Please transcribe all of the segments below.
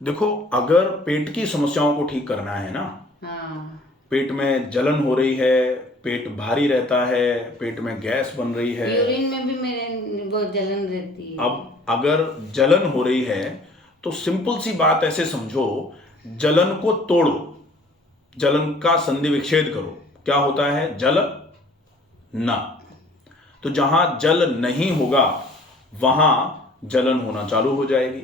देखो, अगर पेट की समस्याओं को ठीक करना है ना, हाँ। पेट में जलन हो रही है, पेट भारी रहता है, पेट में गैस बन रही है। यूरिन में भी मेरे बहुत जलन रहती है। अब अगर जलन हो रही है तो सिंपल सी बात ऐसे समझो, जलन को तोड़ो, जलन का संधि विच्छेद करो। क्या होता है? जल ना। तो जहां जल नहीं होगा वहां जलन होना चालू हो जाएगी।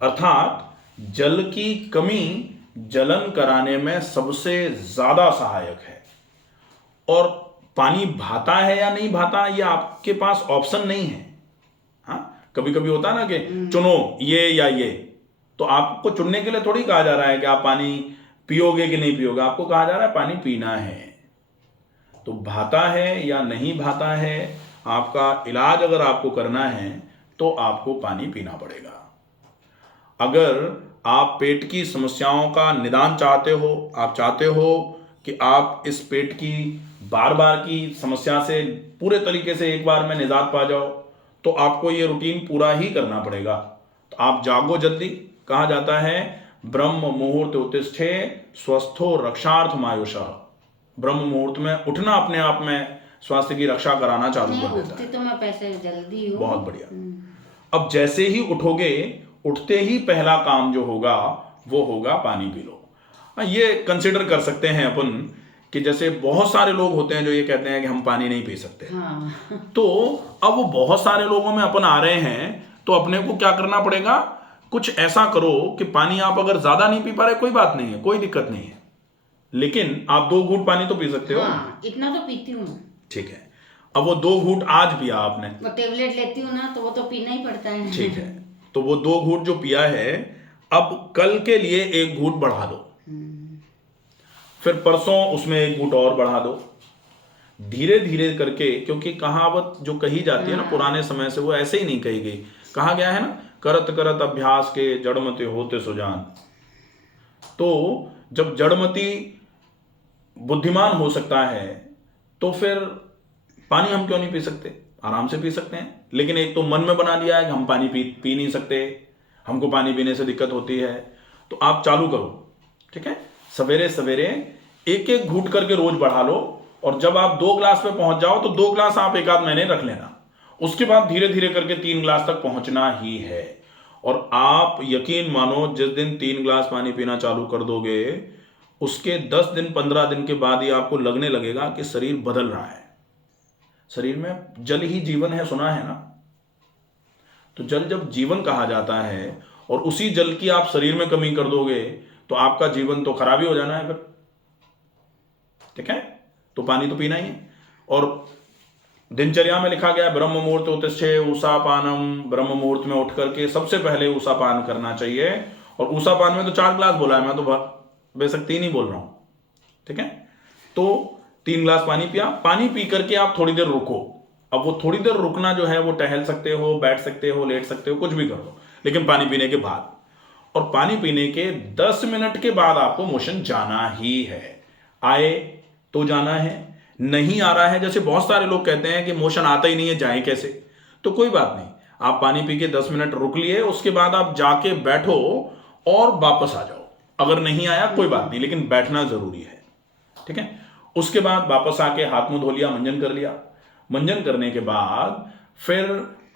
अर्थात जल की कमी जलन कराने में सबसे ज्यादा सहायक है। और पानी भाता है या नहीं भाता, ये आपके पास ऑप्शन नहीं है। हाँ, कभी कभी होता है ना कि चुनो ये या ये, तो आपको चुनने के लिए थोड़ी कहा जा रहा है कि आप पानी पियोगे कि नहीं पियोगे, आपको कहा जा रहा है पानी पीना है। तो भाता है या नहीं भाता है, आपका इलाज अगर आपको करना है तो आपको पानी पीना पड़ेगा। अगर आप पेट की समस्याओं का निदान चाहते हो, आप चाहते हो कि आप इस पेट की बार बार की समस्या से पूरे तरीके से एक बार में निजात पा जाओ, तो आपको ये रूटीन पूरा ही करना पड़ेगा। तो आप जागो जल्दी। कहा जाता है ब्रह्म मुहूर्त उत्तिष्ठे स्वस्थो रक्षार्थ मायुषः। ब्रह्म मुहूर्त में उठना अपने आप में स्वास्थ्य की रक्षा कराना चालू कर देता है। तो मैं पैसे जल्दी हूँ। बहुत बढ़िया। अब जैसे ही उठोगे, उठते ही पहला काम जो होगा वो होगा पानी पी लो। ये कंसिडर कर सकते हैं अपन कि जैसे बहुत सारे लोग होते हैं जो ये कहते हैं कि हम पानी नहीं पी सकते। हाँ। तो अब वो बहुत सारे लोगों में अपन आ रहे हैं, तो अपने को क्या करना पड़ेगा? कुछ ऐसा करो कि पानी आप अगर ज्यादा नहीं पी पा रहे, कोई बात नहीं है, कोई दिक्कत नहीं है, लेकिन आप 2 घूंट पानी तो पी सकते हो। हाँ, इतना तो पीती हूँ। ठीक है। अब वो 2 घूंट आज पिया आपने, वो टेबलेट लेती हूँ ना, तो वो तो पीना ही पड़ता है। ठीक है, तो वो 2 घूंट जो पिया है, अब कल के लिए 1 घूंट बढ़ा दो, फिर परसों उसमें 1 घूंट और बढ़ा दो, धीरे धीरे करके। क्योंकि कहावत जो कही जाती है ना पुराने समय से, वो ऐसे ही नहीं कही गई। कहा गया है ना, करत करत अभ्यास के जड़मति होते सुजान। तो जब जड़मति बुद्धिमान हो सकता है, तो फिर पानी हम क्यों नहीं पी सकते? आराम से पी सकते हैं। लेकिन एक तो मन में बना लिया है कि हम पानी पी नहीं सकते, हमको पानी पीने से दिक्कत होती है। तो आप चालू करो, ठीक है, सवेरे सवेरे 1-1 घूंट करके रोज बढ़ा लो। और जब आप 2 ग्लास पे पहुंच जाओ तो 2 ग्लास आप 1 आध महीने रख लेना। उसके बाद धीरे धीरे करके 3 ग्लास तक पहुंचना ही है। और आप यकीन मानो, जिस दिन 3 ग्लास पानी पीना चालू कर दोगे, उसके 10 दिन 15 दिन के बाद ही आपको लगने लगेगा कि शरीर बदल रहा है। शरीर में जल ही जीवन है, सुना है ना? तो जल जब जीवन कहा जाता है और उसी जल की आप शरीर में कमी कर दोगे, तो आपका जीवन तो खराब ही हो जाना है फिर। ठीक है, तो पानी तो पीना ही है। और दिनचर्या में लिखा गया ब्रह्म मुहूर्त उत्तिष्ठे ऊषापानम। ब्रह्म मुहूर्त में उठ करके सबसे पहले ऊषापान करना चाहिए। और ऊषापान में तो 4 ग्लास बोला है, मैं तो बेशक 3 ही बोल रहा हूं। ठीक है, तो 3 ग्लास पानी पिया। पानी पी करके आप थोड़ी देर रुको। अब वो थोड़ी देर रुकना जो है, वो टहल सकते हो, बैठ सकते हो, लेट सकते हो, कुछ भी कर लो, लेकिन पानी पीने के बाद। और पानी पीने के 10 मिनट के बाद आपको मोशन जाना ही है। आए तो जाना है, नहीं आ रहा है, जैसे बहुत सारे लोग कहते हैं कि मोशन आता ही नहीं है, जाए कैसे? तो कोई बात नहीं, आप पानी पी के 10 मिनट रुक लिए, उसके बाद आप जाके बैठो और वापस आ जाओ। अगर नहीं आया कोई बात नहीं, लेकिन बैठना जरूरी है। ठीक है, उसके बाद वापस आके हाथ मुंह धो लिया, मंजन कर लिया। मंजन करने के बाद फिर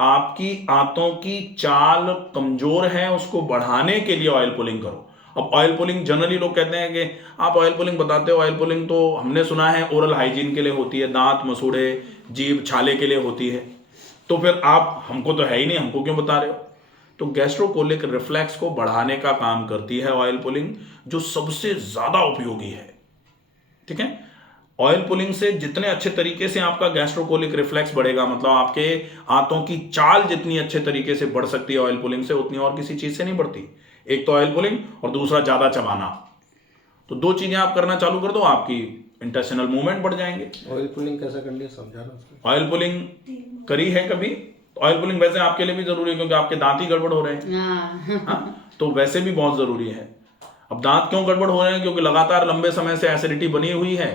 आपकी आंतों की चाल कमजोर है, उसको बढ़ाने के लिए ऑयल पुलिंग करो। अब ऑयल पुलिंग जनरली लोग कहते हैं कि आप ऑयल पुलिंग बताते हो। ऑयल पुलिंग तो हमने सुना है ओरल हाइजीन के लिए होती है, दांत मसूड़े जीभ छाले के लिए होती है। तो फिर आप, हमको तो है ही नहीं, हमको क्यों बता रहे हो? तो गैस्ट्रोकोलिक रिफ्लेक्स को बढ़ाने का काम करती है ऑयल पुलिंग, जो सबसे ज्यादा उपयोगी है। ठीक है, ऑयल पुलिंग से जितने अच्छे तरीके से आपका गैस्ट्रोकोलिक रिफ्लेक्स बढ़ेगा, मतलब आपके आंतों की चाल जितनी अच्छे तरीके से बढ़ सकती है ऑयल पुलिंग से, उतनी और किसी चीज से नहीं बढ़ती। एक तो ऑयल पुलिंग और दूसरा ज्यादा चबाना। तो 2 चीजें आप करना चालू कर दो, आपकी इंटेस्टिनल मूवमेंट बढ़ जाएंगे। ऑयल पुलिंग कैसे करनी है समझाना उसको। ऑयल पुलिंग करी है कभी? ऑयल पुलिंग वैसे आपके लिए भी जरूरी है, क्योंकि आपके दांत ही गड़बड़ हो रहे हैं। हाँ, तो वैसे भी बहुत जरूरी है। अब दांत क्यों गड़बड़ हो रहे हैं? क्योंकि लगातार लंबे समय से एसिडिटी बनी हुई है।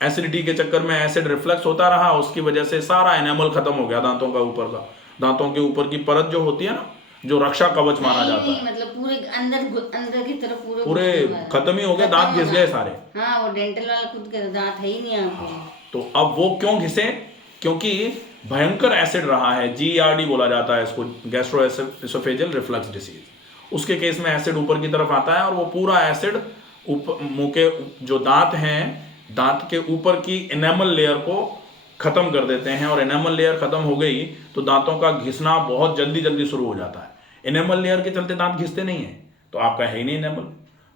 एसिडिटी के चक्कर में एसिड रिफ्लक्स होता रहा, उसकी वजह से सारा एनामल खत्म हो गया दांतों का ऊपर का। दांतों के ऊपर की परत जो होती है ना, जो रक्षा कवच माना नहीं, जाता नहीं, है, मतलब पूरे अंदर की तरफ पूरे पूरे घुसने वाला। खत्म ही हो गए, दांत घिस गए सारे। हाँ, वो डेंटल वाला खुद के दांत है ही नहीं आपके। तो अब वो क्यों घिसे? क्योंकि भयंकर एसिड रहा है, GERD बोला जाता है इसको, गैस्ट्रोएसोफेजियल रिफ्लक्स डिसीज। उसके केस में एसिड ऊपर की तरफ आता है और वो पूरा एसिड मुंह के जो दांत हैं, दांत के ऊपर की एनेमल लेयर को खत्म कर देते हैं, और एनेमल लेयर खत्म हो गई तो दांतों का घिसना बहुत जल्दी जल्दी शुरू हो जाता है। एनेमल लेयर के चलते दांत घिसते नहीं है, तो आपका है ही नहीं एनेमल,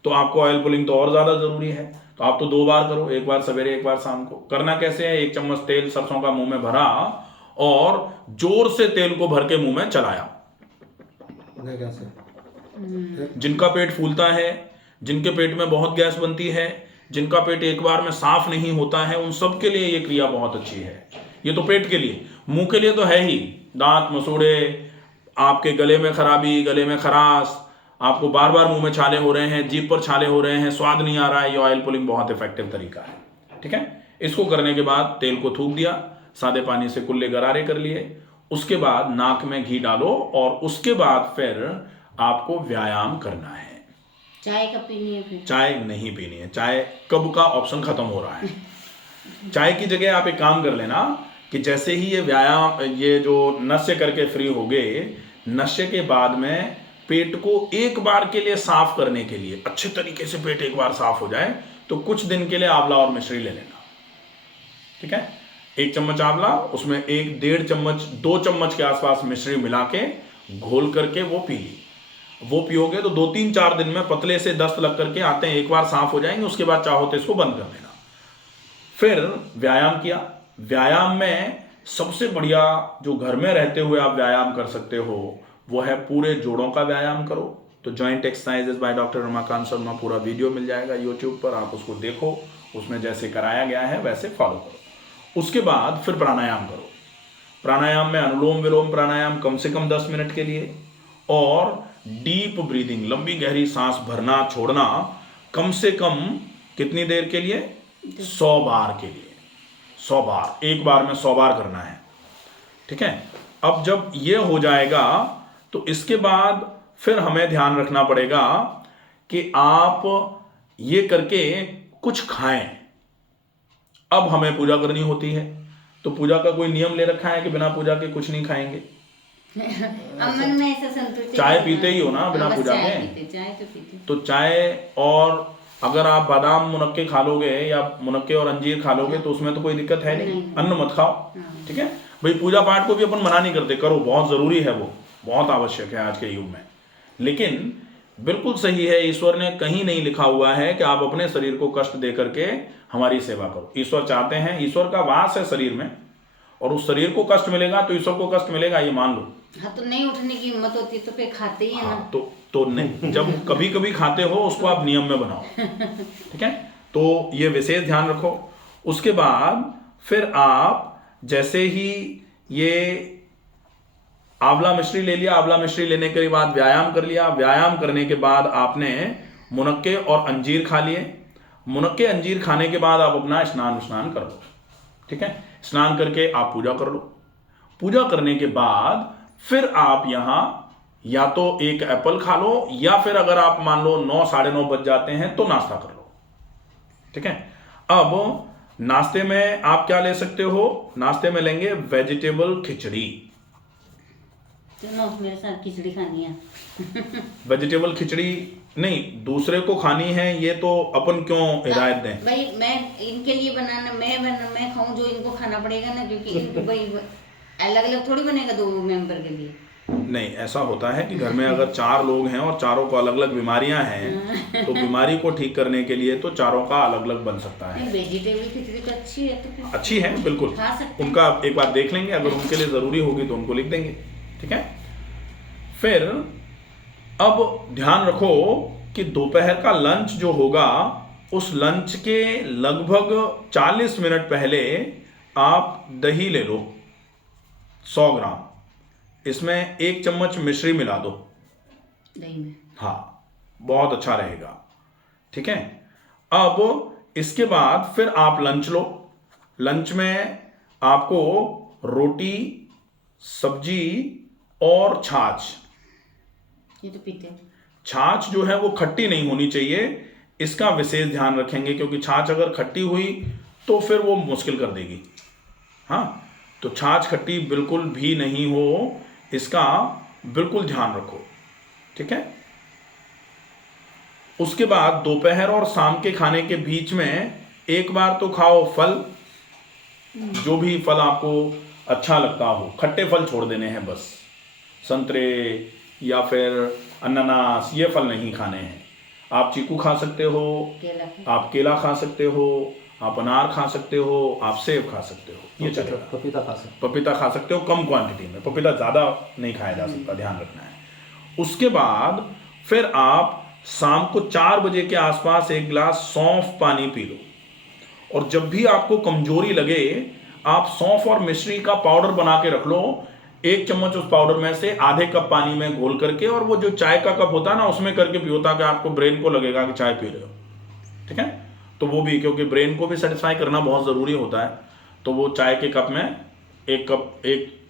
तो आपको ऑयल पुलिंग तो और ज़्यादा ज़रूरी है। तो आप तो 2 बार करो, एक बार सवेरे एक बार शाम को। करना कैसे है? 1 चम्मच तेल सरसों का मुंह में भरा और जोर से तेल को भर के मुंह में चलाया। नहीं कैसे? जिनका पेट फूलता है, जिनके पेट में बहुत गैस बनती है, जिनका पेट एक बार में साफ नहीं होता है, उन सब के लिए ये क्रिया बहुत अच्छी है। ये तो पेट के लिए, मुंह के लिए तो है ही। दांत मसूड़े, आपके गले में खराबी, गले में खराश, आपको बार बार मुंह में छाले हो रहे हैं, जीभ पर छाले हो रहे हैं, स्वाद नहीं आ रहा है, ये ऑयल पुलिंग बहुत इफेक्टिव तरीका है। ठीक है, इसको करने के बाद तेल को थूक दिया, सादे पानी से कुल्ले गरारे कर लिए, उसके बाद नाक में घी डालो और उसके बाद फिर आपको व्यायाम करना है। चाय कब पीनी है फिर? चाय नहीं पीनी है, चाय कब का ऑप्शन खत्म हो रहा है। चाय की जगह आप एक काम कर लेना कि जैसे ही ये व्यायाम, ये जो नश्य करके फ्री हो गए, नश्य के बाद में पेट को एक बार के लिए साफ करने के लिए, अच्छे तरीके से पेट एक बार साफ हो जाए, तो कुछ दिन के लिए आंवला और मिश्री ले लेना। ठीक है, 1 चम्मच आंवला, उसमें 1-1.5 चम्मच, 2 चम्मच के आसपास मिश्री मिला के घोल करके वो पी ली। वो पियोगे तो 2-3-4 दिन में पतले से दस्त लग करके आते हैं, एक बार साफ हो जाएंगे, उसके बाद चाहो तो इसको बंद कर देना। फिर व्यायाम किया। व्यायाम में सबसे बढ़िया जो घर में रहते हुए आप व्यायाम कर सकते हो वो है पूरे जोड़ों का व्यायाम करो। तो joint exercises by doctor Ramakant Sharma, पूरा वीडियो मिल जाएगा यूट्यूब पर, आप उसको देखो, उसमें जैसे कराया गया है वैसे फॉलो करो। उसके बाद फिर प्राणायाम करो। प्राणायाम में अनुलोम विलोम प्राणायाम कम से कम 10 मिनट के लिए, और डीप ब्रीदिंग, लंबी गहरी सांस भरना छोड़ना कम से कम कितनी देर के लिए? 100 बार के लिए। 100 बार, एक बार में 100 बार करना है। ठीक है, अब जब ये हो जाएगा तो इसके बाद फिर हमें ध्यान रखना पड़ेगा कि आप ये करके कुछ खाएं। अब हमें पूजा करनी होती है, तो पूजा का कोई नियम ले रखा है कि बिना पूजा के कुछ नहीं खाएंगे। मन में ऐसा संतुष्टि। चाय पीते ही हो ना बिना पूजा चाय में? पीते, चाय तो पीते। तो चाय, और अगर आप बादाम मुनक्के खा लोगे या मुनक्के और अंजीर खा लोगे तो उसमें तो कोई दिक्कत है नहीं, अन्न मत खाओ। ठीक है भाई, पूजा पाठ को भी अपन मना नहीं करते, करो, बहुत जरूरी है, वो बहुत आवश्यक है आज के युग में। लेकिन बिल्कुल सही है, ईश्वर ने कहीं नहीं लिखा हुआ है कि आप अपने शरीर को कष्ट दे करके हमारी सेवा करो। ईश्वर चाहते हैं, ईश्वर का वास है शरीर में, और उस शरीर को कष्ट मिलेगा तो ईश्वर को कष्ट मिलेगा, ये मान लो। हाँ, तो नहीं उठने की हिम्मत होती है तो फिर खाते ही है ना। तो नहीं, जब कभी कभी खाते हो उसको आप नियम में बनाओ। ठीक है, तो ये विशेष ध्यान रखो। उसके बाद फिर आप जैसे ही ये आंवला मिश्री ले लिया, आंवला मिश्री लेने के बाद व्यायाम कर लिया, व्यायाम करने के बाद आपने मुनक्के और अंजीर खा लिए। मुनक्के अंजीर खाने के बाद आप अपना स्नान कर लो। ठीक है, स्नान करके आप पूजा कर लो। पूजा करने के बाद फिर आप यहाँ या तो एक एप्पल खा लो, या फिर अगर आप मान लो 9, 9:30 बज जाते हैं तो नाश्ता कर लो। ठीक है, अब नाश्ते में आप क्या ले सकते हो? नाश्ते में लेंगे वेजिटेबल खिचड़ी। चलो मेरे साथ खिचड़ी खानी है। वेजिटेबल खिचड़ी नहीं, दूसरे को खानी है, ये तो अपन क्यों हिदायत दें? भाई मैं इनके लिए बनाना, मैं खाऊं जो इनको खाना पड़ेगा ना, क्योंकि इनको भाई अलग अलग थोड़ी बनेगा 2 मेंबर के लिए। नहीं, ऐसा होता है कि घर में अगर 4 लोग हैं और चारों को अलग अलग बीमारियां हैं तो बीमारी को ठीक करने के लिए तो चारों का अलग अलग बन सकता है। वेजिटेबल खिचड़ी तो अच्छी है, तो अच्छी है, बिल्कुल खा सकते हैं। उनका एक बार देख लेंगे, अगर उनके लिए ज़रूरी होगी तो उनको लिख देंगे। ठीक है, फिर अब ध्यान रखो कि दोपहर का लंच जो होगा, उस लंच के लगभग 40 मिनट पहले आप दही ले लो 100 ग्राम, इसमें 1 चम्मच मिश्री मिला दो दही में। हाँ, बहुत अच्छा रहेगा। ठीक है, अब इसके बाद फिर आप लंच लो। लंच में आपको रोटी, सब्जी और छाछ ये तो पीते हैं। छाछ जो है वो खट्टी नहीं होनी चाहिए, इसका विशेष ध्यान रखेंगे, क्योंकि छाछ अगर खट्टी हुई तो फिर वो मुश्किल कर देगी। हाँ, तो छाछ खट्टी बिल्कुल भी नहीं हो, इसका बिल्कुल ध्यान रखो, ठीक है। उसके बाद दोपहर और शाम के खाने के बीच में एक बार तो खाओ फल, जो भी फल आपको अच्छा लगता हो। खट्टे फल छोड़ देने हैं बस, संतरे या फिर अनानास, ये फल नहीं खाने हैं। आप चीकू खा सकते हो, आप केला खा सकते हो, आप अनार खा सकते हो, आप सेब खा सकते हो, ये चलेगा। पपीता खा सकते पपीता खा सकते हो कम क्वांटिटी में, पपीता ज़्यादा नहीं खाया जा सकता, ध्यान रखना है। उसके बाद फिर आप शाम को 4 बजे के आसपास एक गिलास सौंफ पानी पी लो, और जब भी आपको कमजोरी लगे आप सौंफ और मिश्री का पाउडर बना के रख लो। 1 चम्मच उस पाउडर में से आधे कप पानी में घोल करके, और वो जो चाय का कप होता है ना उसमें करके पियो, ताकि आपको ब्रेन को लगेगा कि चाय पी रहे हो, ठीक है। तो वो भी, क्योंकि ब्रेन को भी सेटिस्फाई करना बहुत ज़रूरी होता है, तो वो चाय के कप में 1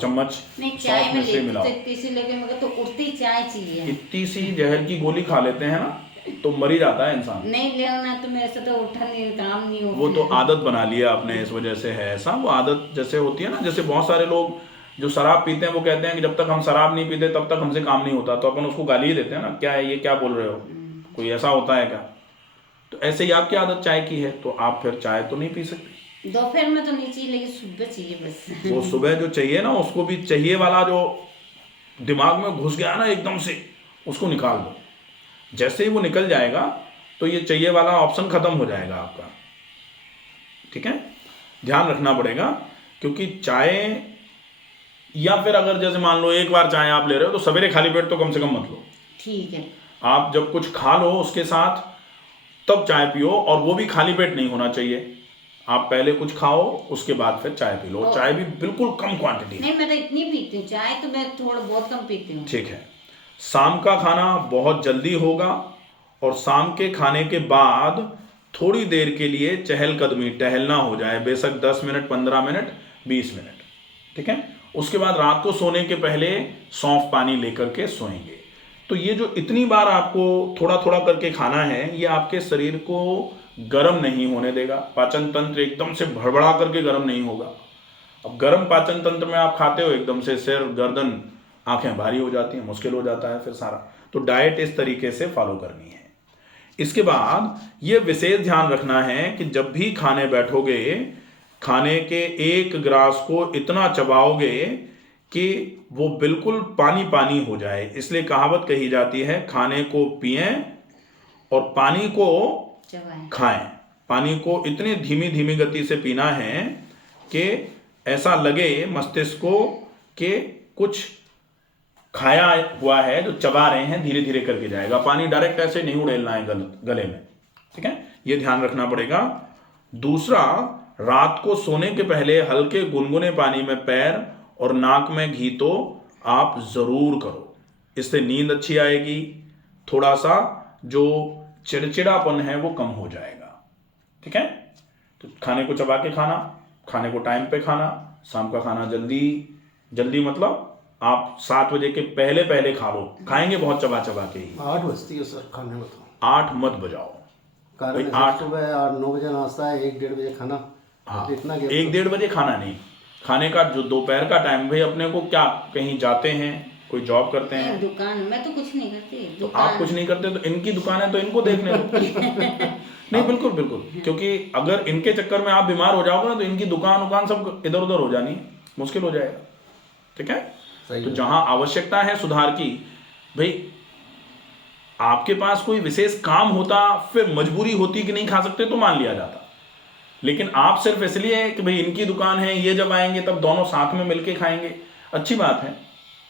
चम्मच चाय में से मिलाओ। इतनी सी लेके मगर तो उठती चाय चाहिए। इतनी सी जहर की गोली खा लेते हैं ना तो मर ही जाता है इंसान। नहीं लेना तो मेरे से तो उठा नहीं, काम नहीं होता। वो तो आदत बना लिया आपने, इस वजह से है ऐसा। वो आदत जैसे होती है ना, जैसे बहुत सारे लोग जो शराब पीते हैं वो कहते हैं कि जब तक हम शराब नहीं पीते तब तक हमसे काम नहीं होता, तो अपन उसको गाली ही देते हैं ना, क्या है ये, क्या बोल रहे हो, कोई ऐसा होता है क्या। तो ऐसे ही आपकी आदत चाय की है, तो आप फिर चाय तो नहीं पी सकते। दोपहर में तो नहीं चाहिए, लेकिन सुबह चाहिए बस। वो सुबह जो चाहिए ना, उसको भी चाहिए वाला जो दिमाग में घुस गया ना एकदम से, उसको निकाल दो। जैसे ही वो निकल जाएगा तो ये चाहिए वाला ऑप्शन खत्म हो जाएगा आपका, ठीक है। ध्यान रखना पड़ेगा, क्योंकि चाय, या फिर अगर जैसे मान लो एक बार चाय आप ले रहे हो तो सवेरे खाली पेट तो कम से कम मत लो, ठीक है। आप जब कुछ खा लो उसके साथ तब चाय पियो, और वो भी खाली पेट नहीं होना चाहिए। आप पहले कुछ खाओ उसके बाद फिर चाय पी लो, चाय भी बिल्कुल कम क्वांटिटी। नहीं, मैं तो इतनी पीती हूँ चाय, तो मैं थोड़ा बहुत कम पीती हूँ। ठीक है। शाम का खाना बहुत जल्दी होगा, और शाम के खाने के बाद थोड़ी देर के लिए चहलकदमी, टहलना हो जाए, बेशक 10 मिनट, 15 मिनट, 20 मिनट, ठीक है। उसके बाद रात को सोने के पहले सौंफ पानी लेकर के सोएंगे। तो ये जो इतनी बार आपको थोड़ा थोड़ा करके खाना है, ये आपके शरीर को गर्म नहीं होने देगा। पाचन तंत्र एकदम से भड़बड़ा करके गर्म नहीं होगा। अब गर्म पाचन तंत्र में आप खाते हो, एकदम से सिर, गर्दन, आंखें भारी हो जाती हैं, मुश्किल हो जाता है फिर सारा। तो डाइट इस तरीके से फॉलो करनी है। इसके बाद ये विशेष ध्यान रखना है कि जब भी खाने बैठोगे, खाने के 1 गिलास को इतना चबाओगे कि वो बिल्कुल पानी पानी हो जाए। इसलिए कहावत कही जाती है, खाने को पिएं और पानी को खाएं। पानी को इतनी धीमी धीमी गति से पीना है कि ऐसा लगे मस्तिष्क को कि कुछ खाया हुआ है, जो चबा रहे हैं, धीरे धीरे करके जाएगा। पानी डायरेक्ट ऐसे नहीं उड़ेलना है गले में, ठीक है। ये ध्यान रखना पड़ेगा। दूसरा, रात को सोने के पहले हल्के गुनगुने पानी में पैर और नाक में घी तो आप जरूर करो। इससे नींद अच्छी आएगी, थोड़ा सा जो चिड़चिड़ापन है वो कम हो जाएगा, ठीक है। तो खाने को चबा के खाना, खाने को टाइम पे खाना, शाम का खाना जल्दी जल्दी, मतलब आप 7 बजे के पहले पहले खा लो। खाएंगे बहुत चबा चबा के ही। 8 बजती है सर खाने में तो। 8 मत बजाओ, कारण है, 8 सुबह 8-9 बजे नाश्ता है, 1-1:30 बजे खाना। हाँ, इतना 1-1:30 बजे खाना नहीं। खाने का जो दोपहर का टाइम, भाई अपने को क्या, कहीं जाते हैं, कोई जॉब करते हैं, दुकान, मैं तो कुछ नहीं करती। तो आप कुछ नहीं करते तो इनकी दुकान है तो इनको देखने दो। नहीं, बिल्कुल बिल्कुल, क्योंकि अगर इनके चक्कर में आप बीमार हो जाओगे ना तो इनकी दुकान सब इधर उधर हो जानी, मुश्किल हो जाएगा, ठीक है। तो जहां आवश्यकता है सुधार की, भाई आपके पास कोई विशेष काम होता, फिर मजबूरी होती कि नहीं खा सकते तो मान लिया जाता, लेकिन आप सिर्फ इसलिए कि भाई इनकी दुकान है, ये जब आएंगे तब दोनों साथ में मिलके खाएंगे, अच्छी बात है,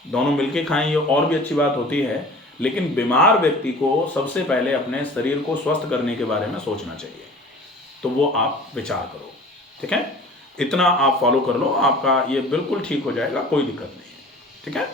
दोनों मिलके खाएंगे और भी अच्छी बात होती है। लेकिन बीमार व्यक्ति को सबसे पहले अपने शरीर को स्वस्थ करने के बारे में सोचना चाहिए, तो वो आप विचार करो, ठीक है। इतना आप फॉलो कर लो, आपका ये बिल्कुल ठीक हो जाएगा, कोई दिक्कत नहीं है, ठीक है।